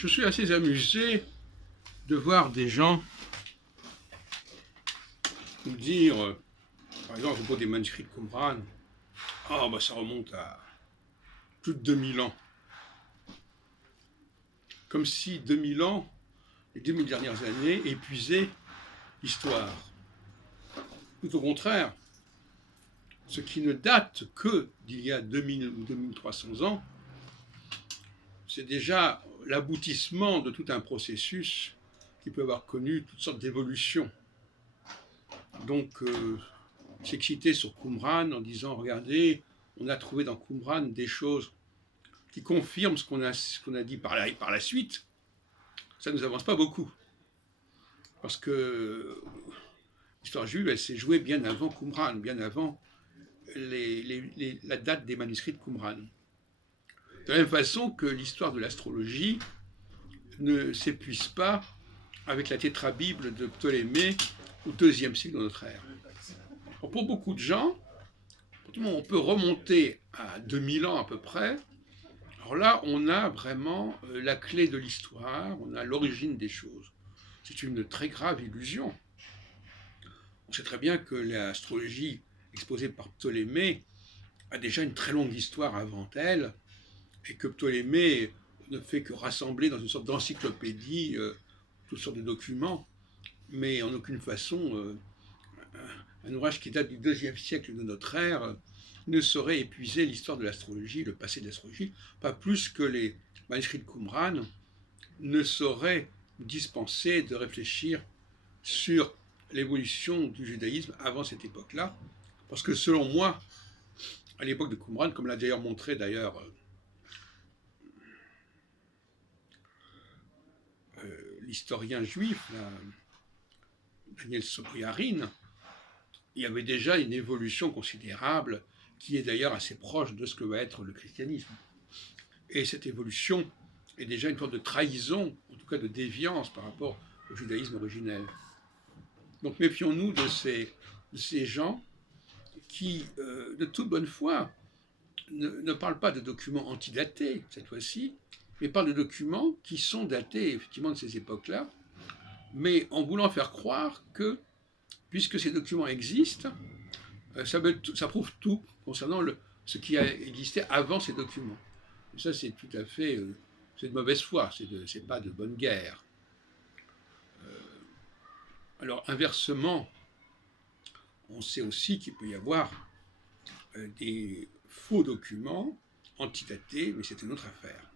Je suis assez amusé de voir des gens nous dire, par exemple, à propos des manuscrits de Qumran, ah, bah ça remonte à plus de 2000 ans. Comme si 2000 ans, les 2000 dernières années, épuisaient l'histoire. Tout au contraire, ce qui ne date que d'il y a 2000 ou 2300 ans, c'est déjà l'aboutissement de tout un processus qui peut avoir connu toutes sortes d'évolutions. Donc, s'exciter sur Qumran en disant, regardez, on a trouvé dans Qumran des choses qui confirment ce qu'on a dit par la suite, ça ne nous avance pas beaucoup. Parce que l'histoire juive, elle s'est jouée bien avant Qumran, bien avant la date des manuscrits de Qumran. De la même façon que l'histoire de l'astrologie ne s'épuise pas avec la tétrabible de Ptolémée au IIe siècle de notre ère. Alors pour beaucoup de gens, on peut remonter à 2000 ans à peu près. Alors là, on a vraiment la clé de l'histoire, on a l'origine des choses. C'est une très grave illusion. On sait très bien que l'astrologie exposée par Ptolémée a déjà une très longue histoire avant elle, et que Ptolémée ne fait que rassembler dans une sorte d'encyclopédie toutes sortes de documents, mais en aucune façon un ouvrage qui date du IIe siècle de notre ère ne saurait épuiser l'histoire de l'astrologie, le passé de l'astrologie, pas plus que les manuscrits de Qumran ne sauraient dispenser de réfléchir sur l'évolution du judaïsme avant cette époque-là, parce que selon moi, à l'époque de Qumran, comme l'a d'ailleurs montré l'historien juif, Daniel Sobriarin, il y avait déjà une évolution considérable qui est d'ailleurs assez proche de ce que va être le christianisme. Et cette évolution est déjà une forme de trahison, en tout cas de déviance par rapport au judaïsme originel. Donc méfions-nous de ces gens qui, de toute bonne foi, ne parlent pas de documents antidatés, cette fois-ci, mais parlent de documents qui sont datés effectivement de ces époques-là, mais en voulant faire croire que, puisque ces documents existent, ça prouve tout concernant ce qui a existé avant ces documents. Et ça, c'est tout à fait, c'est de mauvaise foi, c'est pas de bonne guerre. Alors, inversement, on sait aussi qu'il peut y avoir des faux documents antidatés, mais c'est une autre affaire.